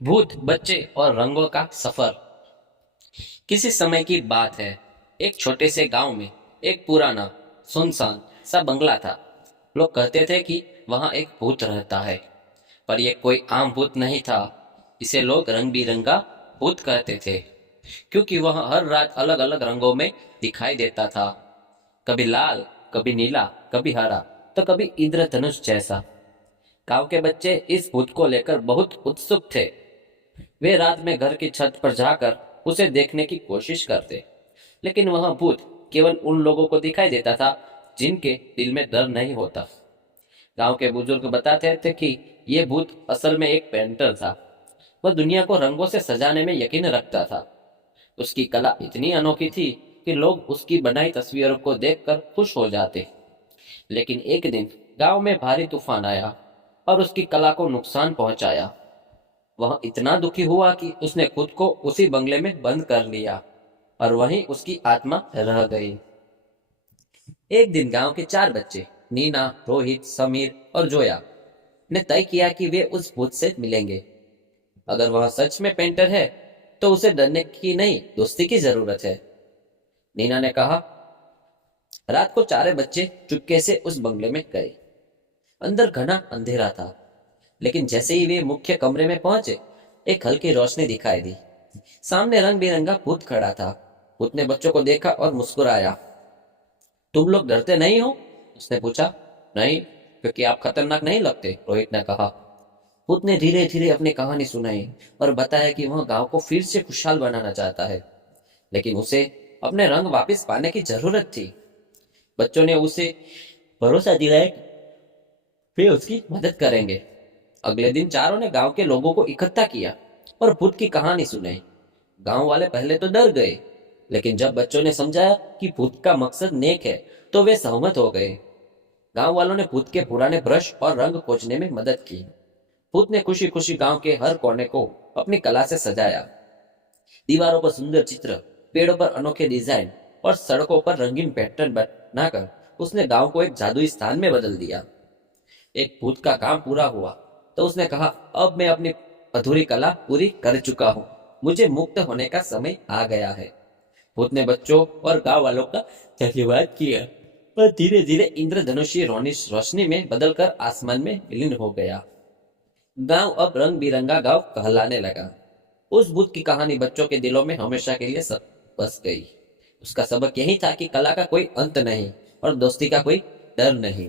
भूत, बच्चे और रंगों का सफर। किसी समय की बात है। एक छोटे से गांव में एक पुराना सुनसान सा बंगला था। लोग कहते थे कि वहां एक भूत रहता है, पर यह कोई आम भूत नहीं था। इसे लोग रंग बिरंगा भूत कहते थे, क्योंकि वह हर रात अलग अलग रंगों में दिखाई देता था। कभी लाल, कभी नीला, कभी हरा, तो कभी इंद्रधनुष जैसा। गांव के बच्चे इस भूत को लेकर बहुत उत्सुक थे। वे रात में घर की छत पर जाकर उसे देखने की कोशिश करते, लेकिन वह भूत केवल उन लोगों को दिखाई देता था जिनके दिल में डर नहीं होता। गांव के बुजुर्ग बताते थे कि यह भूत असल में एक पेंटर था। वह दुनिया को रंगों से सजाने में यकीन रखता था। उसकी कला इतनी अनोखी थी कि लोग उसकी बनाई तस्वीरों को देखकर खुश हो जाते। लेकिन एक दिन गांव में भारी तूफान आया और उसकी कला को नुकसान पहुंचाया। वह इतना दुखी हुआ कि उसने खुद को उसी बंगले में बंद कर लिया और वहीं उसकी आत्मा रह गई। एक दिन गांव के चार बच्चे, नीना, रोहित, समीर और जोया, ने तय किया कि वे उस भूत से मिलेंगे। अगर वह सच में पेंटर है तो उसे डरने की नहीं, दोस्ती की जरूरत है। नीना ने कहा। रात को चारे बच्चे चुपके से उस बंगले में गए। अंदर घना अंधेरा था, लेकिन जैसे ही वे मुख्य कमरे में पहुंचे, एक हल्की रोशनी दिखाई दी। सामने रंग बिरंगा भूत खड़ा था। भूत ने बच्चों को देखा और मुस्कुराया। तुम लोग डरते नहीं हो? उसने पूछा। नहीं, क्योंकि आप खतरनाक नहीं लगते, रोहित ने कहा। भूत ने धीरे धीरे अपनी कहानी सुनाई और बताया कि वह गांव को फिर से खुशहाल बनाना चाहता है, लेकिन उसे अपने रंग वापस पाने की जरूरत थी। बच्चों ने उसे भरोसा दिलाया कि वे उसकी मदद करेंगे। अगले दिन चारों ने गांव के लोगों को इकट्ठा किया और भूत की कहानी सुनाई। गांव वाले पहले तो डर गए, लेकिन जब बच्चों ने समझाया कि भूत का मकसद नेक है, तो वे सहमत हो गए। गांव वालों ने भूत के पुराने ब्रश और रंग खोजने में मदद की। भूत ने खुशी खुशी गांव के हर कोने को अपनी कला से सजाया। दीवारों पर सुंदर चित्र, पेड़ों पर अनोखे डिजाइन और सड़कों पर रंगीन पैटर्न बनाकर उसने गांव को एक जादुई स्थान में बदल दिया। एक भूत का काम पूरा हुआ तो उसने कहा, अब मैं अपनी अधूरी कला पूरी कर चुका हूँ। मुझे मुक्त होने का समय आ गया है। भूत ने बच्चों और गांव वालों का धन्यवाद किया और धीरे धीरे इंद्रधनुषी रोशनी में बदलकर आसमान में विलीन हो गया। गांव अब रंग बिरंगा गांव कहलाने लगा। उस भूत की कहानी बच्चों के दिलों में हमेशा के लिए सब बस गई। उसका सबक यही था कि कला का कोई अंत नहीं और दोस्ती का कोई डर नहीं।